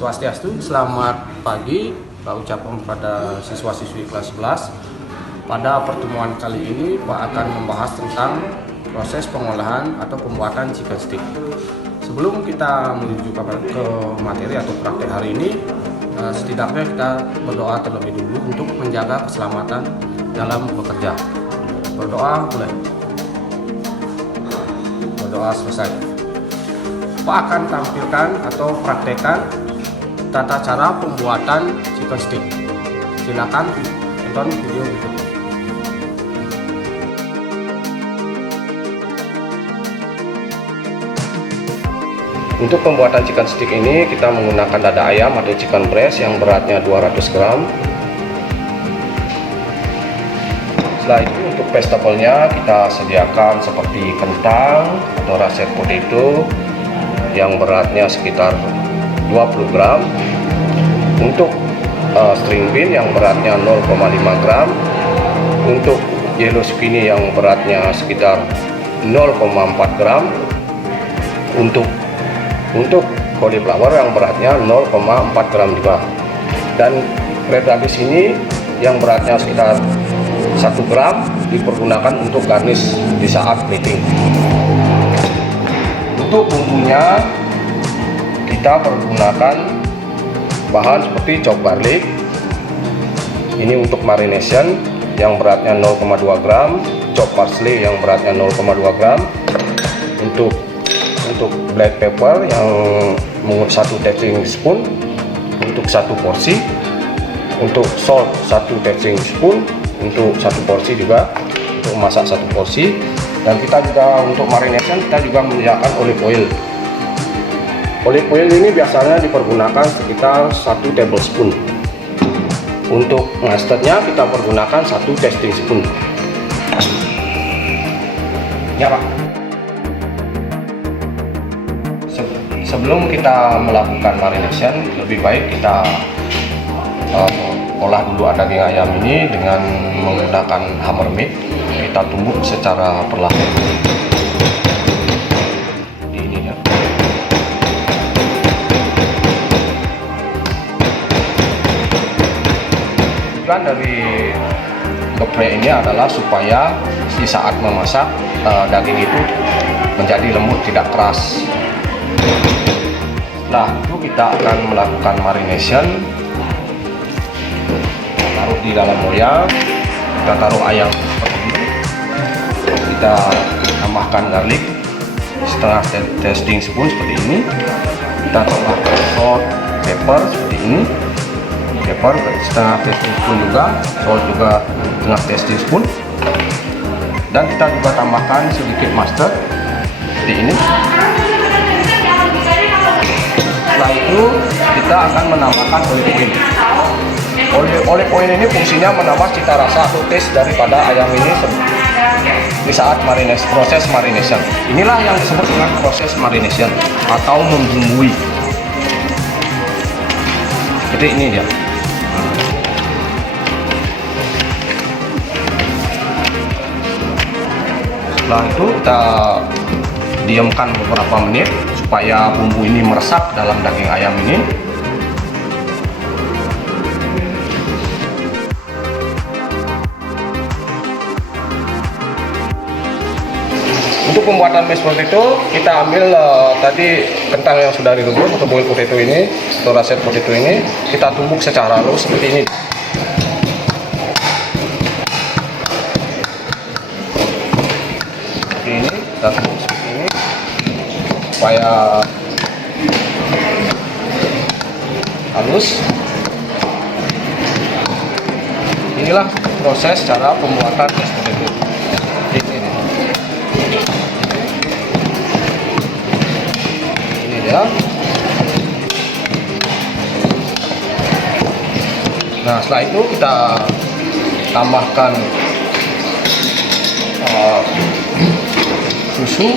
Swastiastu, selamat pagi. Pak ucapkan pada siswa-siswi kelas 11. Pada pertemuan kali ini Pak akan membahas tentang proses pengolahan atau pembuatan chicken stick. Sebelum kita menuju ke materi atau praktek hari ini, setidaknya kita berdoa terlebih dulu untuk menjaga keselamatan dalam bekerja. Berdoa mulai. Berdoa selesai. Pak akan tampilkan atau praktekkan tata cara pembuatan chicken stick. Silakan tonton video berikut. Untuk pembuatan chicken stick ini kita menggunakan dada ayam atau chicken breast yang beratnya 200 gram. Setelah itu untuk vegetable-nya kita sediakan seperti kentang atau roasted potato yang beratnya sekitar 20 gram, untuk string bean yang beratnya 0,5 gram, untuk yellow zucchini yang beratnya sekitar 0,4 gram, untuk cauliflower yang beratnya 0,4 gram juga, dan red radish ini yang beratnya sekitar 1 gram dipergunakan untuk garnish di saat meeting. Untuk bumbunya kita pergunakan bahan seperti chopped garlic, ini untuk marination yang beratnya 0,2 gram, chopped parsley yang beratnya 0,2 gram, untuk black pepper yang 1 tasting spoon untuk 1 porsi, untuk salt 1 tasting spoon untuk 1 porsi juga, untuk masak 1 porsi. Dan kita juga untuk marination kita juga menyediakan olive oil. Olive oil ini biasanya dipergunakan sekitar 1 tablespoon. Untuk mustardnya kita pergunakan 1 tasting spoon. Ya Pak. Sebelum kita melakukan marination, lebih baik kita olah dulu daging ayam ini dengan menggunakan hammer meat. Kita tumbuk secara perlahan. Ini ya. Tujuan dari geprek ini adalah supaya di saat memasak daging itu menjadi lembut, tidak keras. Nah, itu kita akan melakukan marination. Taruh di dalam loyang, kita taruh ayam seperti ini, kita tambahkan garlic setengah tasting spoon seperti ini, kita tambahkan salt, pepper seperti ini, pepper setengah tasting spoon juga, salt juga setengah tasting spoon, dan kita juga tambahkan sedikit mustard seperti ini. Setelah itu kita akan menambahkan olive oil. Olive oil ini fungsinya menambah cita rasa atau taste daripada ayam ini di saat proses marination. Inilah yang disebut dengan proses marination atau membumbui. Jadi ini dia. Setelah itu kita diamkan beberapa menit supaya bumbu ini meresap dalam daging ayam ini. Untuk pembuatan mashed potato, kita ambil tadi kentang yang sudah direbus atau boiled potato ini, atau roasted potato ini, kita tumbuk secara halus seperti ini. Seperti ini, kita tumbuk seperti ini, supaya halus. Inilah proses cara pembuatan mashed potato. Ya. Nah, setelah itu kita tambahkan susu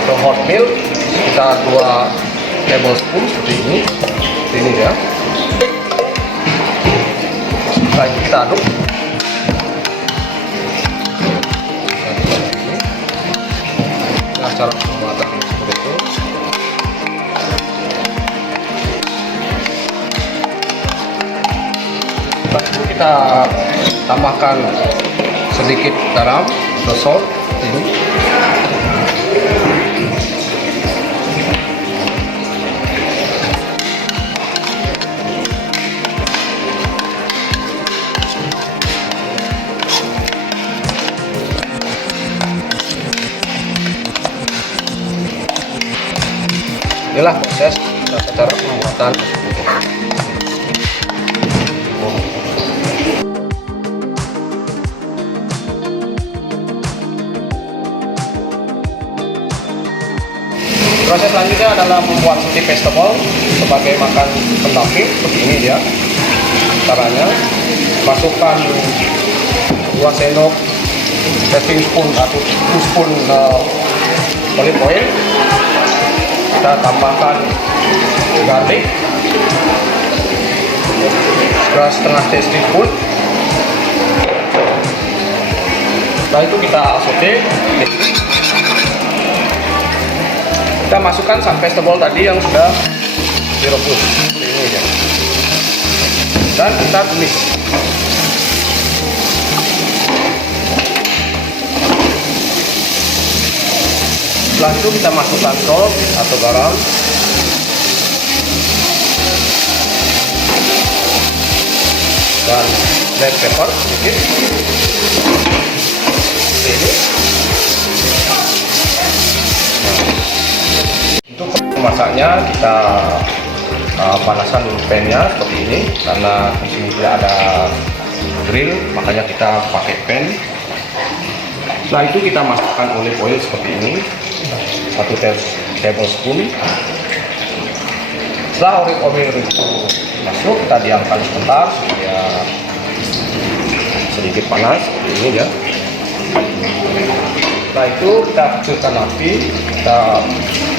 atau hot milk sekitar 2 tablespoon seperti ini ya. Setelah itu kita aduk. Nah, cara pembuatan seperti itu. itu kita tambahkan sedikit garam atau salt ini. Inilah proses cara pembuatan nasi putih. Proses selanjutnya adalah membuat roti vegetable sebagai makan pendamping. Seperti ini dia caranya. Masukkan 2 sendok baking spoon atau 2 spoon olive oil. Kita tambahkan garlic setengah teaspoon. Setelah itu kita saute. Kita masukkan sampai vegetable tadi yang sudah direbus ini ya. Dan kita tumis. Setelah itu kita masukkan salt atau garam, dan black pepper sedikit. Ini. Untuk memasaknya kita panaskan dulu pan-nya seperti ini, karena di sini tidak ada grill, makanya kita pakai pan. Setelah itu kita masukkan olive oil seperti ini, 1 tablespoon. Setelah olive oil itu masuk, kita diamkan sebentar supaya sedikit panas seperti ini ya. Setelah itu kita kecilkan api, kita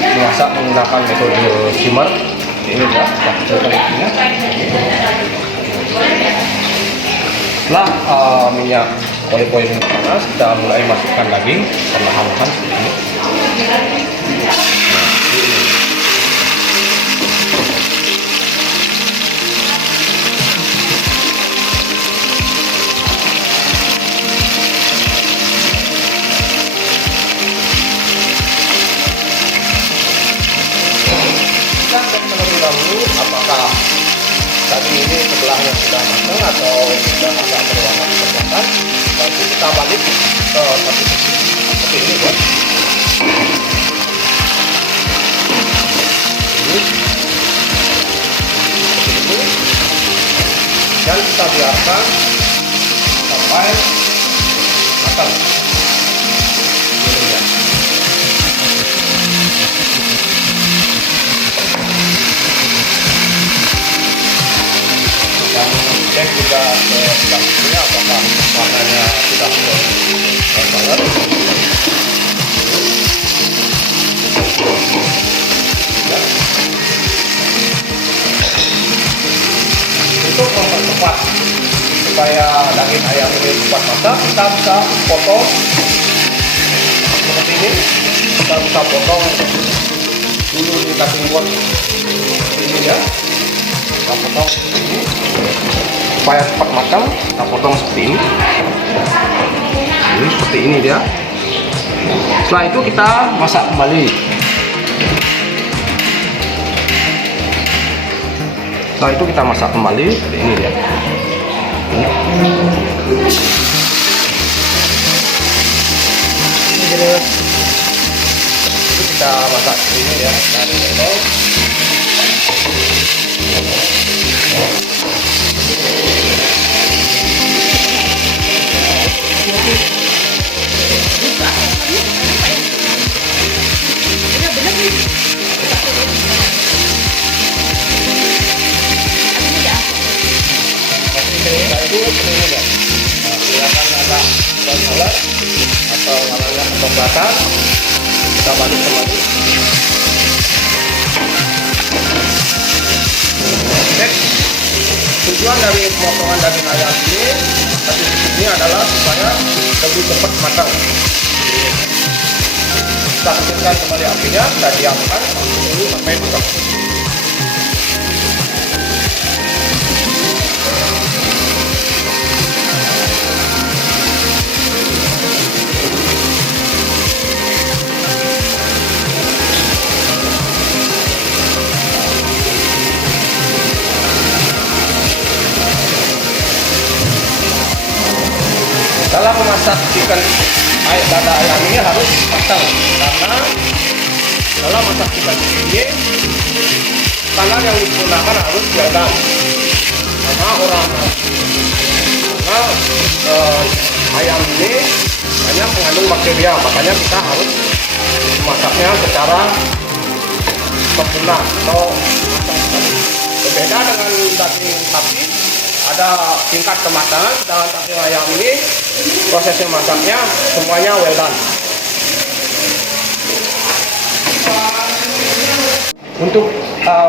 memasak menggunakan metode simmer. Ini ya, kita kecilkan apinya. Setelah minyak olive oil ini panas, kita mulai masukkan daging perlahan-lahan seperti ini. Kita cek terlebih dahulu apakah daging ini sebelahnya sudah matang atau sudah agak berwarna kecoklatan. Lalu kita balik ke satu sisi seperti ini ya. Seperti ini. Dan kita biarkan sampai matang. Ini ya. Dan cek juga ke dagingnya apakah warnanya sudah bercolor. Untuk mempercepat supaya daging ayam ini cepat masak, kita bisa potong seperti ini. Kita bisa potong dulu, kita buat ini ya. Kita potong seperti ini supaya cepat matang. Kita potong seperti ini. Ini seperti ini dia. Setelah itu kita masak kembali. Setelah itu kita masak kembali seperti ini dia. Itu kita masak seperti ini ya. Dari nol. Silakan ada color atau warnanya kecoklatan, kita balik kembali. Tujuan dari pemotongan daging ayam ini adalah supaya lebih cepat matang. Kita kecilkan kembali apinya, kita diamkan dulu sampai matang. dalam memasak chicken dada ayam ini harus matang, karena dalam masak chicken ini tangan yang digunakan harus well done. Karena ayam ini banyak mengandung bakteria, makanya kita harus memasaknya secara sempurna atau matang sekali. Berbeda dengan daging sapi, ada tingkat kematangan. Sedangkan daging ayam ini prosesnya masaknya semuanya well done. Untuk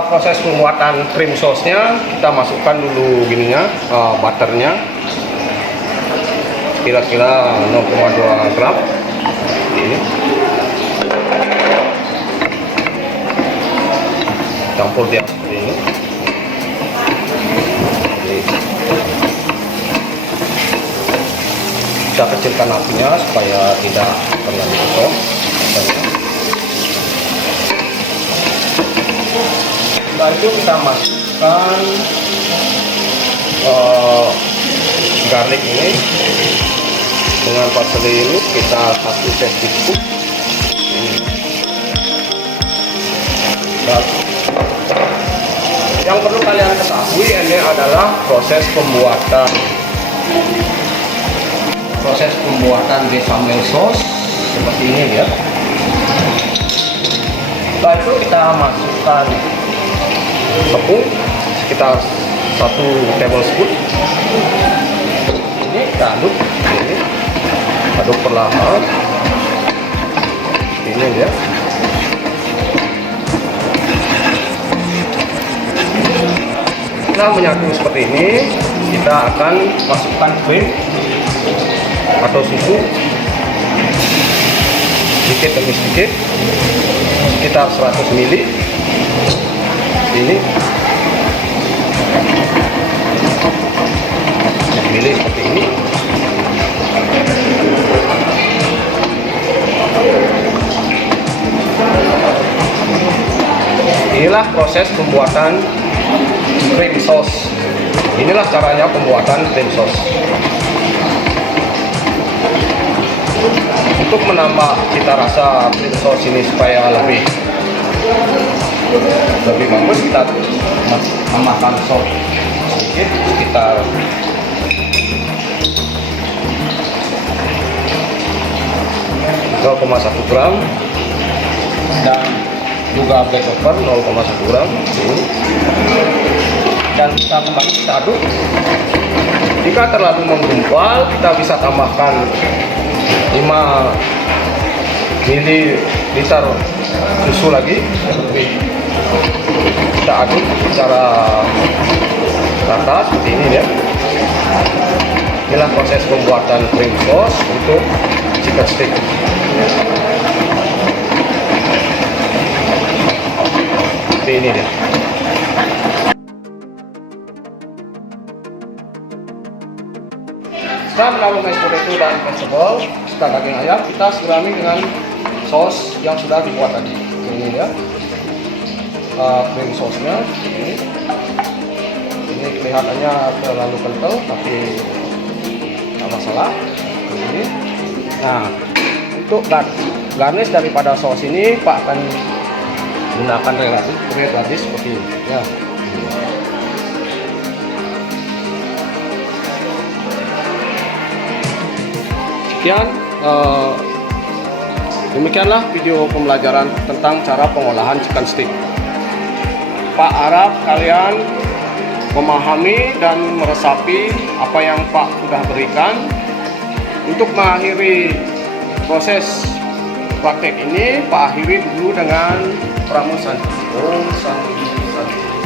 proses pembuatan cream sauce-nya, kita masukkan dulu gininya, butternya kira-kira 0,2 gram ini, campur dia seperti ini. Kita kecilkan apinya supaya tidak terlalu kosong. Setelah itu kita masukkan garlic ini dengan parsley ini kita 1 teaspoon. Dan yang perlu kalian ketahui ini adalah proses pembuatan bechamel sauce seperti ini ya. Setelah itu kita masukkan tepung sekitar 1 tablespoon. Ini kita aduk perlahan ini ya. Setelah menyatu seperti ini, kita akan masukkan krim atau susu sedikit demi sedikit, sekitar 100 ml ini seperti ini. Inilah proses pembuatan cream sauce. Inilah caranya pembuatan cream sauce. Untuk menambah cita rasa cream sauce ini supaya lebih bagus, kita tambahkan salt sedikit, sekitar 0,1 gram, dan juga black pepper 0,1 gram, dan kita kembali kita aduk. Jika terlalu menggumpal, kita bisa tambahkan 5 ml susu lagi. Kita aduk secara rata seperti ini ya. Inilah proses pembuatan cream sauce untuk chicken stick. Seperti ini deh. Setelah menaruh mashed potato dan vegetable serta daging ayam, kita sirami dengan saus yang sudah dibuat tadi. Ini ya, cream sauce-nya ini. Ini kelihatannya terlalu kental, tapi tidak masalah. Ini. Nah, untuk garnish daripada saus ini, Pak akan gunakan red radish seperti ini. Ya. Sekian, demikianlah video pembelajaran tentang cara pengolahan chicken stick. Pak harap kalian memahami dan meresapi apa yang Pak sudah berikan. Untuk mengakhiri proses praktek ini, Pak akhiri dulu dengan pramusan. Om Santi Santi.